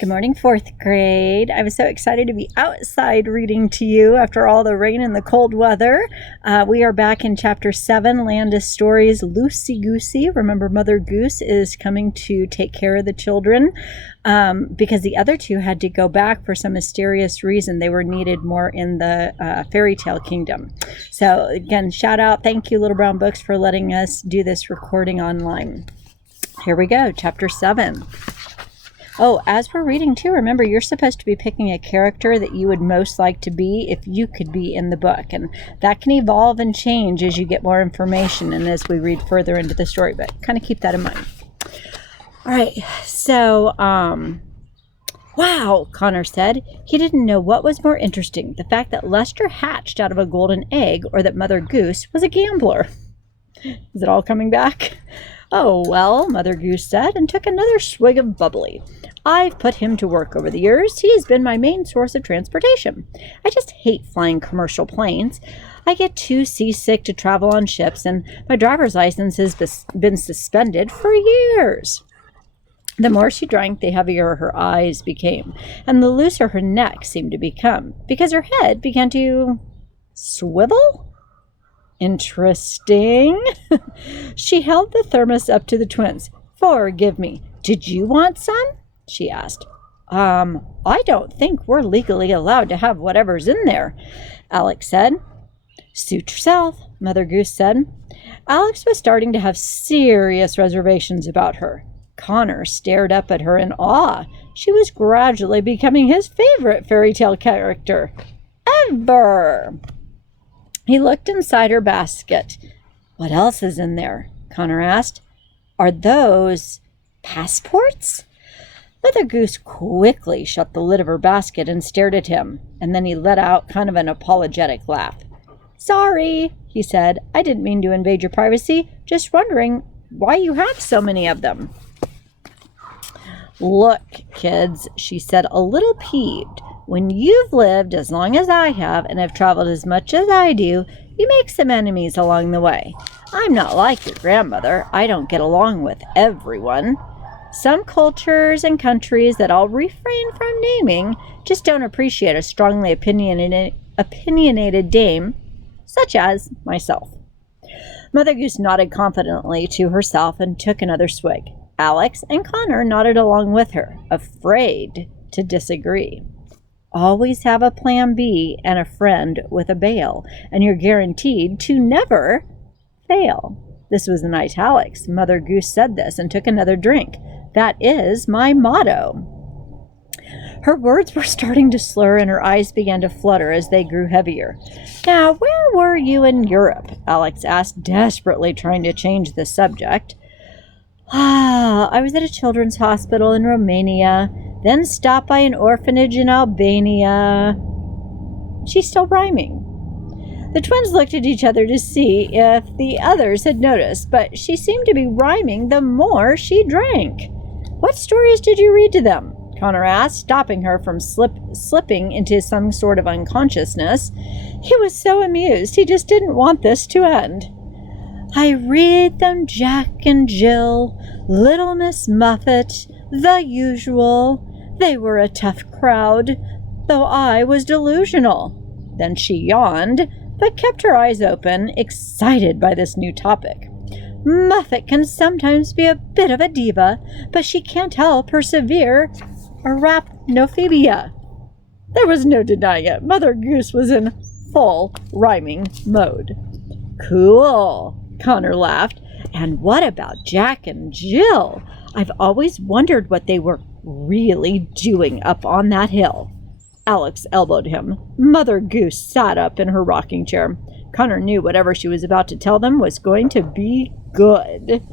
Good morning, fourth grade. I was so excited to be outside reading to you after all the rain and the cold weather. We are back in chapter 7, Landis Stories, Loosey Goosey. Remember, Mother Goose is coming to take care of the children because the other two had to go back for some mysterious reason. They were needed more in the fairy tale kingdom. So again, shout out. Thank you, Little Brown Books, for letting us do this recording online. Here we go, chapter 7. Oh, as we're reading too, remember you're supposed to be picking a character that you would most like to be if you could be in the book. And that can evolve and change as you get more information and as we read further into the story, but kind of keep that in mind. All right, so, wow, Connor said. He didn't know what was more interesting, the fact that Lester hatched out of a golden egg or that Mother Goose was a gambler. Is it all coming back? Oh, well, Mother Goose said, and took another swig of bubbly. I've put him to work over the years. He's been my main source of transportation. I just hate flying commercial planes. I get too seasick to travel on ships, and my driver's license has been suspended for years. The more she drank, the heavier her eyes became, and the looser her neck seemed to become, because her head began to swivel? Interesting. She held the thermos up to the twins. Forgive me. Did you want some? She asked. I don't think we're legally allowed to have whatever's in there, Alex said. Suit yourself, Mother Goose said. Alex was starting to have serious reservations about her. Connor stared up at her in awe. She was gradually becoming his favorite fairy tale character ever. He looked inside her basket. What else is in there? Connor asked. Are those passports? Mother Goose quickly shut the lid of her basket and stared at him, and then he let out kind of an apologetic laugh. Sorry, he said. I didn't mean to invade your privacy. Just wondering why you have so many of them. Look, kids, she said, a little peeved. When you've lived as long as I have and have traveled as much as I do, you make some enemies along the way. I'm not like your grandmother. I don't get along with everyone. Some cultures and countries that I'll refrain from naming just don't appreciate a strongly opinionated dame, such as myself. Mother Goose nodded confidently to herself and took another swig. Alex and Connor nodded along with her, afraid to disagree. Always have a plan B and a friend with a bail, and you're guaranteed to never fail. This was in italics. Mother Goose said this and took another drink. That is my motto. Her words were starting to slur and her eyes began to flutter as they grew heavier. Now, where were you in Europe? Alex asked, desperately trying to change the subject. I was at a children's hospital in Romania, then stopped by an orphanage in Albania. She's still rhyming. The twins looked at each other to see if the others had noticed, but she seemed to be rhyming the more she drank. What stories did you read to them? Connor asked, stopping her from slipping into some sort of unconsciousness. He was so amused, he just didn't want this to end. I read them Jack and Jill, Little Miss Muffet, the usual. They were a tough crowd, though I was delusional. Then she yawned, but kept her eyes open, excited by this new topic. Muffet can sometimes be a bit of a diva, but she can't help her severe arachnophobia. There was no denying it. Mother Goose was in full rhyming mode. Cool, Connor laughed. And what about Jack and Jill? I've always wondered what they were really doing up on that hill. Alex elbowed him. Mother Goose sat up in her rocking chair. Connor knew whatever she was about to tell them was going to be good.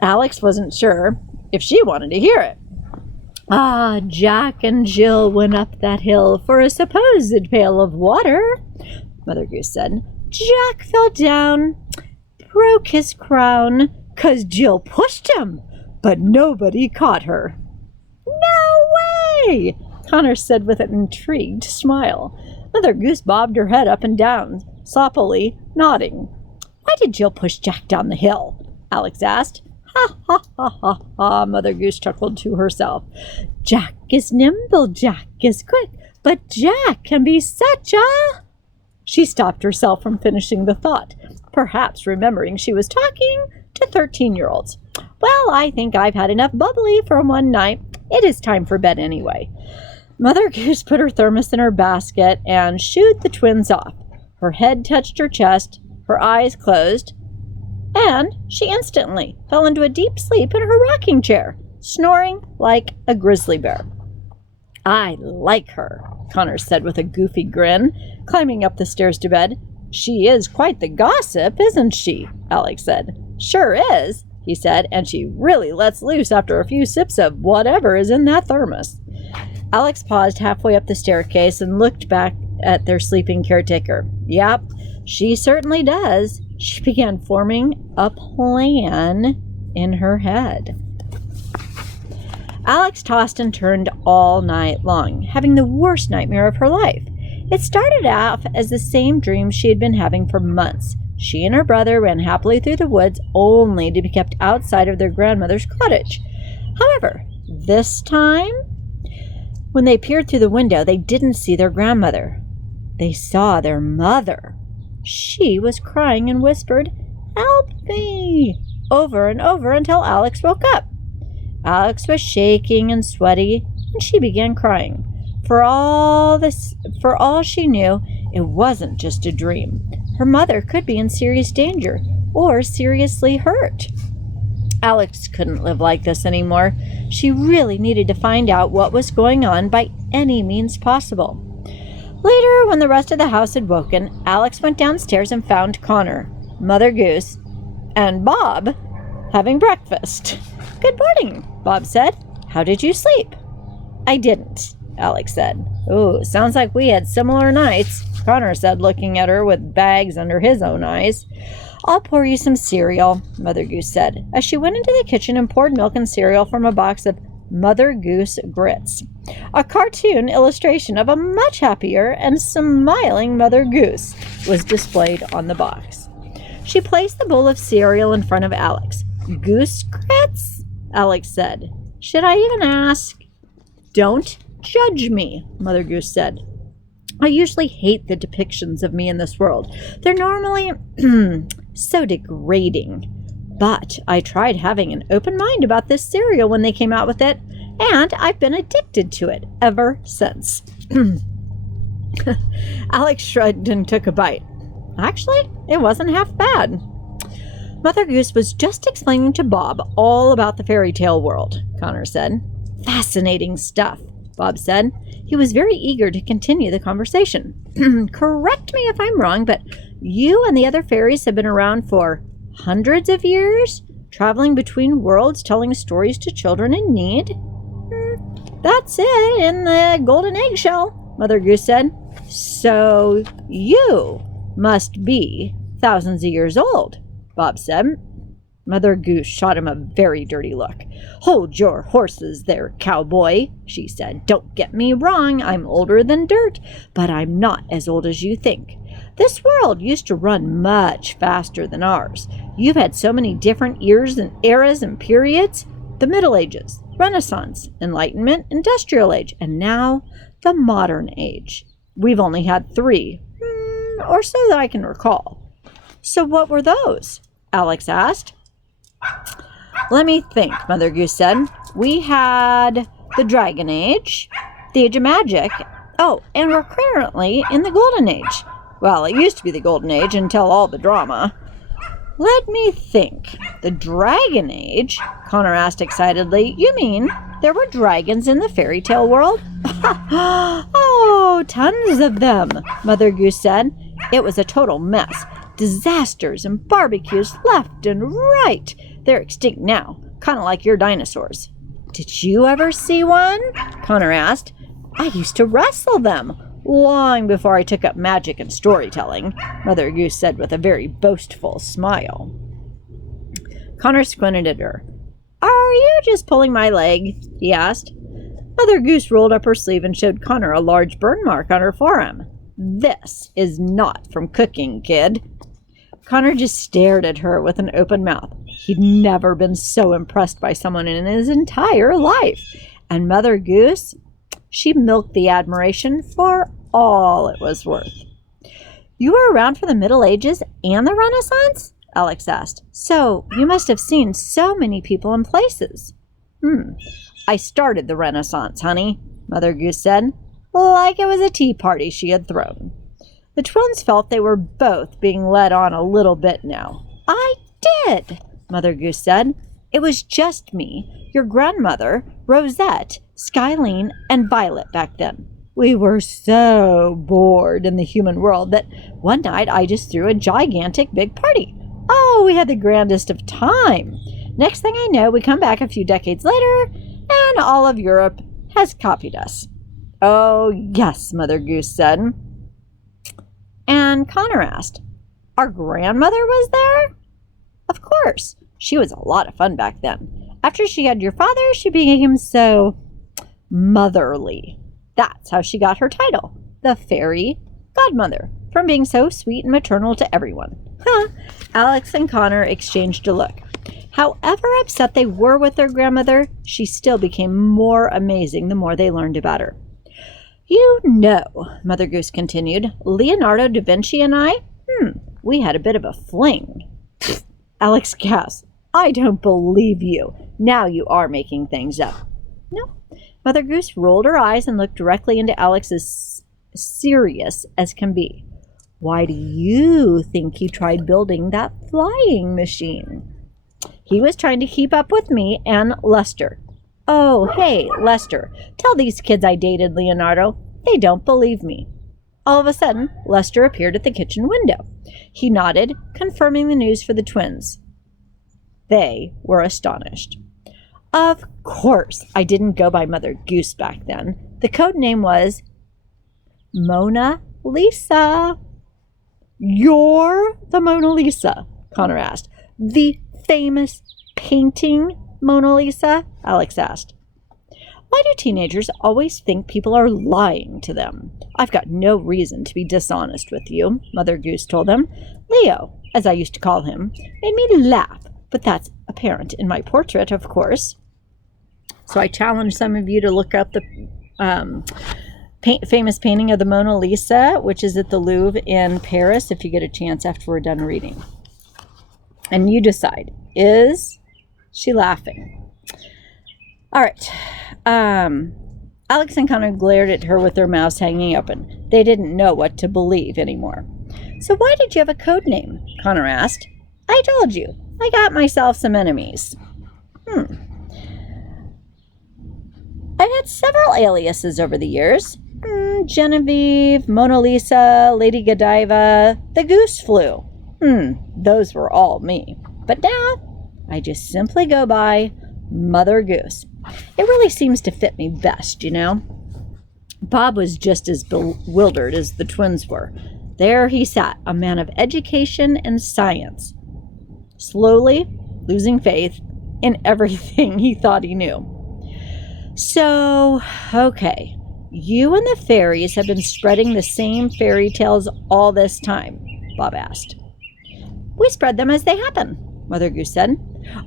Alex wasn't sure if she wanted to hear it. Jack and Jill went up that hill for a supposed pail of water, Mother Goose said. Jack fell down, broke his crown, 'cause Jill pushed him, but nobody caught her. No way, Connor said with an intrigued smile. Mother Goose bobbed her head up and down, sloppily nodding. Why did Jill push Jack down the hill? Alex asked. Ha, ha, ha, ha, ha, Mother Goose chuckled to herself. Jack is nimble, Jack is quick, but Jack can be such a... She stopped herself from finishing the thought, perhaps remembering she was talking to 13-year-olds. Well, I think I've had enough bubbly for one night. It is time for bed anyway. Mother Goose put her thermos in her basket and shooed the twins off. Her head touched her chest, her eyes closed, and she instantly fell into a deep sleep in her rocking chair, snoring like a grizzly bear. I like her, Connor said with a goofy grin, climbing up the stairs to bed. She is quite the gossip, isn't she? Alex said. Sure is, he said, and she really lets loose after a few sips of whatever is in that thermos. Alex paused halfway up the staircase and looked back at their sleeping caretaker. Yep, she certainly does. She began forming a plan in her head. Alex tossed and turned all night long, having the worst nightmare of her life. It started off as the same dream she had been having for months. She and her brother ran happily through the woods, only to be kept outside of their grandmother's cottage. However, this time, when they peered through the window, they didn't see their grandmother. They saw their mother. She was crying and whispered, "Help me!" over and over until Alex woke up. Alex was shaking and sweaty, and she began crying. For all she knew, it wasn't just a dream. Her mother could be in serious danger or seriously hurt. Alex couldn't live like this anymore. She really needed to find out what was going on by any means possible. Later, when the rest of the house had woken, Alex went downstairs and found Connor, Mother Goose, and Bob having breakfast. "Good morning," Bob said. "How did you sleep?" "I didn't," Alex said. "Oh, sounds like we had similar nights," Connor said, looking at her with bags under his own eyes. "I'll pour you some cereal," Mother Goose said, as she went into the kitchen and poured milk and cereal from a box of Mother Goose Grits. A cartoon illustration of a much happier and smiling Mother Goose was displayed on the box. She placed the bowl of cereal in front of Alex. "Goose Grits?" Alex said. "Should I even ask?" "Don't judge me," Mother Goose said. "I usually hate the depictions of me in this world. They're normally so degrading. But I tried having an open mind about this cereal when they came out with it, and I've been addicted to it ever since." Alex shrugged and took a bite. Actually, it wasn't half bad. Mother Goose was just explaining to Bob all about the fairy tale world, Connor said. "Fascinating stuff," Bob said. He was very eager to continue the conversation. "Correct me if I'm wrong, but you and the other fairies have been around for hundreds of years, traveling between worlds, telling stories to children in need?" "That's it, in the golden eggshell," Mother Goose said. "So you must be thousands of years old," Bob said. Mother Goose shot him a very dirty look. "Hold your horses there, cowboy," she said. "Don't get me wrong, I'm older than dirt, but I'm not as old as you think. This world used to run much faster than ours. You've had so many different eras and periods. The Middle Ages, Renaissance, Enlightenment, Industrial Age, and now the Modern Age. We've only had 3, or so that I can recall." "So what were those?" Alex asked. "Let me think," Mother Goose said. "We had the Dragon Age, the Age of Magic. Oh, and we're currently in the Golden Age. Well, it used to be the Golden Age until all the drama." "Let me think. The Dragon Age?" Connor asked excitedly. "You mean there were dragons in the fairy tale world?" "Oh, tons of them," Mother Goose said. "It was a total mess. Disasters and barbecues left and right. They're extinct now, kind of like your dinosaurs." "Did you ever see one?" Connor asked. "I used to wrestle them long before I took up magic and storytelling," Mother Goose said with a very boastful smile. Connor squinted at her. "Are you just pulling my leg?" he asked. Mother Goose rolled up her sleeve and showed Connor a large burn mark on her forearm. "This is not from cooking, kid." Connor just stared at her with an open mouth. He'd never been so impressed by someone in his entire life. And Mother Goose, she milked the admiration for all it was worth. You were around for the Middle Ages and the Renaissance? Alex asked. So you must have seen so many people and places. I started the Renaissance, honey, Mother Goose said, like it was a tea party she had thrown. The twins felt they were both being led on a little bit now. I did, Mother Goose said. It was just me, your grandmother, Rosette, Skylene, and Violet back then. We were so bored in the human world that one night I just threw a gigantic big party. Oh, we had the grandest of time. Next thing I know, we come back a few decades later, and all of Europe has copied us. Oh, yes, Mother Goose said. And Connor asked, our grandmother was there? Of course. She was a lot of fun back then. After she had your father, she became so motherly. That's how she got her title, the fairy godmother, from being so sweet and maternal to everyone. Alex and Connor exchanged a look. However upset they were with their grandmother, she still became more amazing the more they learned about her. You know, Mother Goose continued, Leonardo da Vinci and I, we had a bit of a fling. Alex gasped. I don't believe you. Now you are making things up. No. Mother Goose rolled her eyes and looked directly into Alex's, serious as can be. Why do you think he tried building that flying machine? He was trying to keep up with me and Lester. Oh, hey, Lester, tell these kids I dated Leonardo. They don't believe me. All of a sudden, Lester appeared at the kitchen window. He nodded, confirming the news for the twins. They were astonished. Of course, I didn't go by Mother Goose back then. The code name was Mona Lisa. You're the Mona Lisa? Connor asked. The famous painting Mona Lisa? Alex asked. Why do teenagers always think people are lying to them? I've got no reason to be dishonest with you, Mother Goose told them. Leo, as I used to call him, made me laugh, but that's apparent in my portrait, of course. So I challenge some of you to look up the famous painting of the Mona Lisa, which is at the Louvre in Paris, if you get a chance after we're done reading. And you decide, is she laughing? All right. Alex and Connor glared at her with their mouths hanging open. They didn't know what to believe anymore. So why did you have a code name? Connor asked. I told you. I got myself some enemies. I've had several aliases over the years. Genevieve, Mona Lisa, Lady Godiva, the Goose Flew. Those were all me. But now, I just simply go by Mother Goose. It really seems to fit me best, you know. Bob was just as bewildered as the twins were. There he sat, a man of education and science, slowly losing faith in everything he thought he knew. So, okay, you and the fairies have been spreading the same fairy tales all this time, Bob asked. We spread them as they happen, Mother Goose said.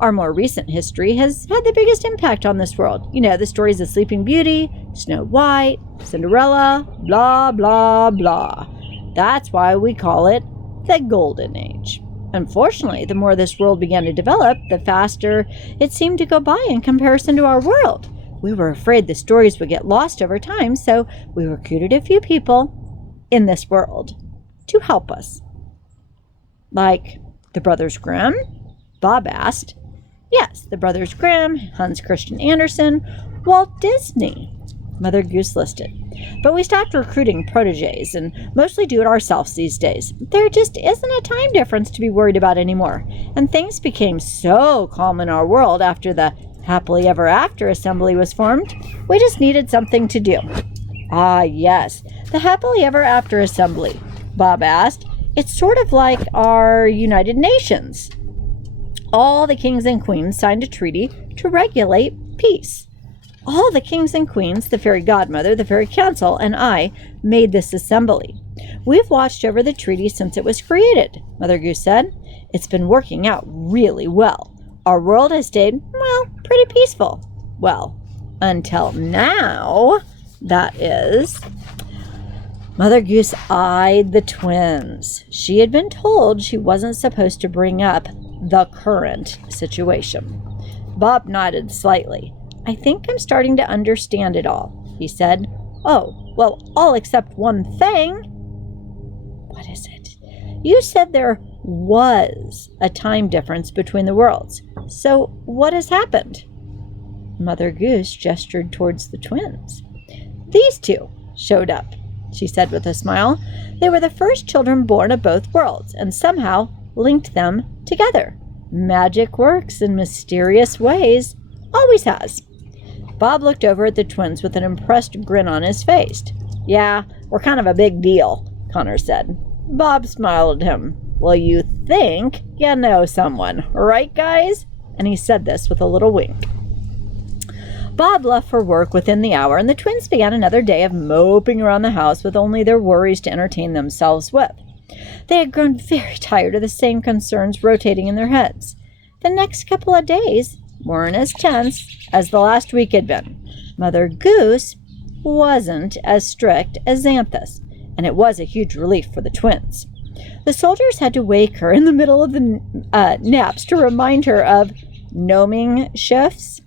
Our more recent history has had the biggest impact on this world. You know, the stories of Sleeping Beauty, Snow White, Cinderella, blah, blah, blah. That's why we call it the Golden Age. Unfortunately, the more this world began to develop, the faster it seemed to go by in comparison to our world. We were afraid the stories would get lost over time, so we recruited a few people in this world to help us. Like the Brothers Grimm? Bob asked. Yes, the Brothers Grimm, Hans Christian Andersen, Walt Disney, Mother Goose listed. But we stopped recruiting protégés and mostly do it ourselves these days. There just isn't a time difference to be worried about anymore. And things became so calm in our world after the Happily Ever After Assembly was formed. We just needed something to do. Ah, yes, the Happily Ever After Assembly, Bob asked. It's sort of like our United Nations. All the kings and queens signed a treaty to regulate peace. All the kings and queens, the fairy godmother, the fairy council, and I made this assembly. We've watched over the treaty since it was created, Mother Goose said. It's been working out really well. Our world has stayed, well, pretty peaceful. Well, until now, that is. Mother Goose eyed the twins. She had been told she wasn't supposed to bring up the current situation. Bob nodded slightly. I think I'm starting to understand it all, he said. Oh, well, all except one thing. What is it? You said there was a time difference between the worlds. So what has happened? Mother Goose gestured towards the twins. These two showed up, she said with a smile. They were the first children born of both worlds and somehow linked them together. Magic works in mysterious ways. Always has. Bob looked over at the twins with an impressed grin on his face. Yeah, we're kind of a big deal, Connor said. Bob smiled at him. Well, you think you know someone, right, guys? And he said this with a little wink. Bob left for work within the hour, and the twins began another day of moping around the house with only their worries to entertain themselves with. They had grown very tired of the same concerns rotating in their heads. The next couple of days weren't as tense as the last week had been. Mother Goose wasn't as strict as Xanthus, and it was a huge relief for the twins. The soldiers had to wake her in the middle of the naps to remind her of gnoming shifts.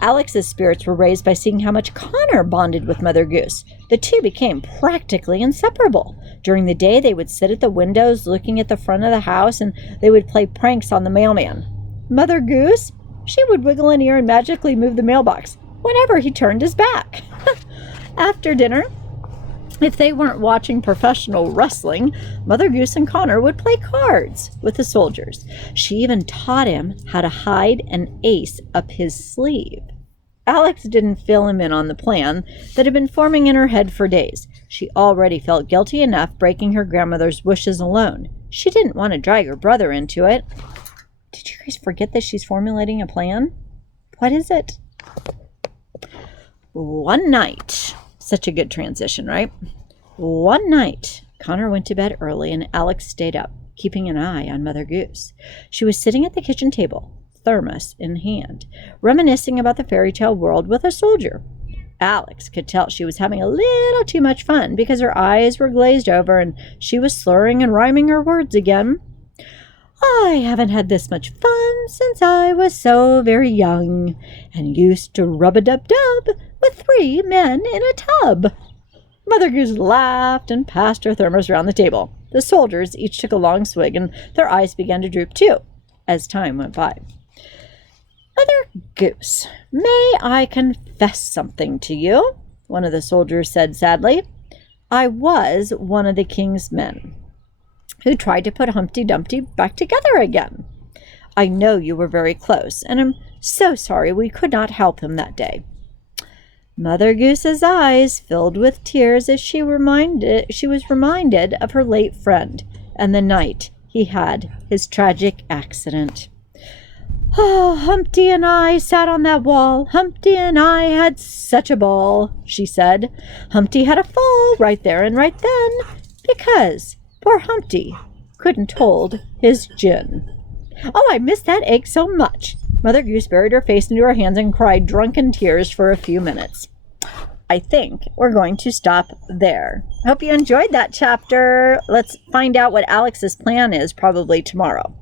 Alex's spirits were raised by seeing how much Connor bonded with Mother Goose. The two became practically inseparable. During the day, they would sit at the windows looking at the front of the house, and they would play pranks on the mailman. Mother Goose? She would wiggle an ear and magically move the mailbox whenever he turned his back. After dinner, if they weren't watching professional wrestling, Mother Goose and Connor would play cards with the soldiers. She even taught him how to hide an ace up his sleeve. Alex didn't fill him in on the plan that had been forming in her head for days. She already felt guilty enough breaking her grandmother's wishes alone. She didn't want to drag her brother into it. Did you guys forget that she's formulating a plan? What is it? One night. Such a good transition, right? One night, Connor went to bed early and Alex stayed up, keeping an eye on Mother Goose. She was sitting at the kitchen table, thermos in hand, reminiscing about the fairy tale world with a soldier. Alex could tell she was having a little too much fun because her eyes were glazed over and she was slurring and rhyming her words again. I haven't had this much fun since I was so very young and used to rub-a-dub-dub with 3 men in a tub. Mother Goose laughed and passed her thermos around the table. The soldiers each took a long swig and their eyes began to droop too as time went by. Mother Goose, may I confess something to you? One of the soldiers said sadly. I was one of the king's men who tried to put Humpty Dumpty back together again. I know you were very close, and I'm so sorry we could not help him that day. Mother Goose's eyes filled with tears as she was reminded of her late friend and the night he had his tragic accident. Oh, Humpty and I sat on that wall. Humpty and I had such a ball, she said. Humpty had a fall right there and right then, because poor Humpty couldn't hold his gin. Oh, I miss that egg so much. Mother Goose buried her face into her hands and cried drunken tears for a few minutes. I think we're going to stop there. Hope you enjoyed that chapter. Let's find out what Alex's plan is probably tomorrow.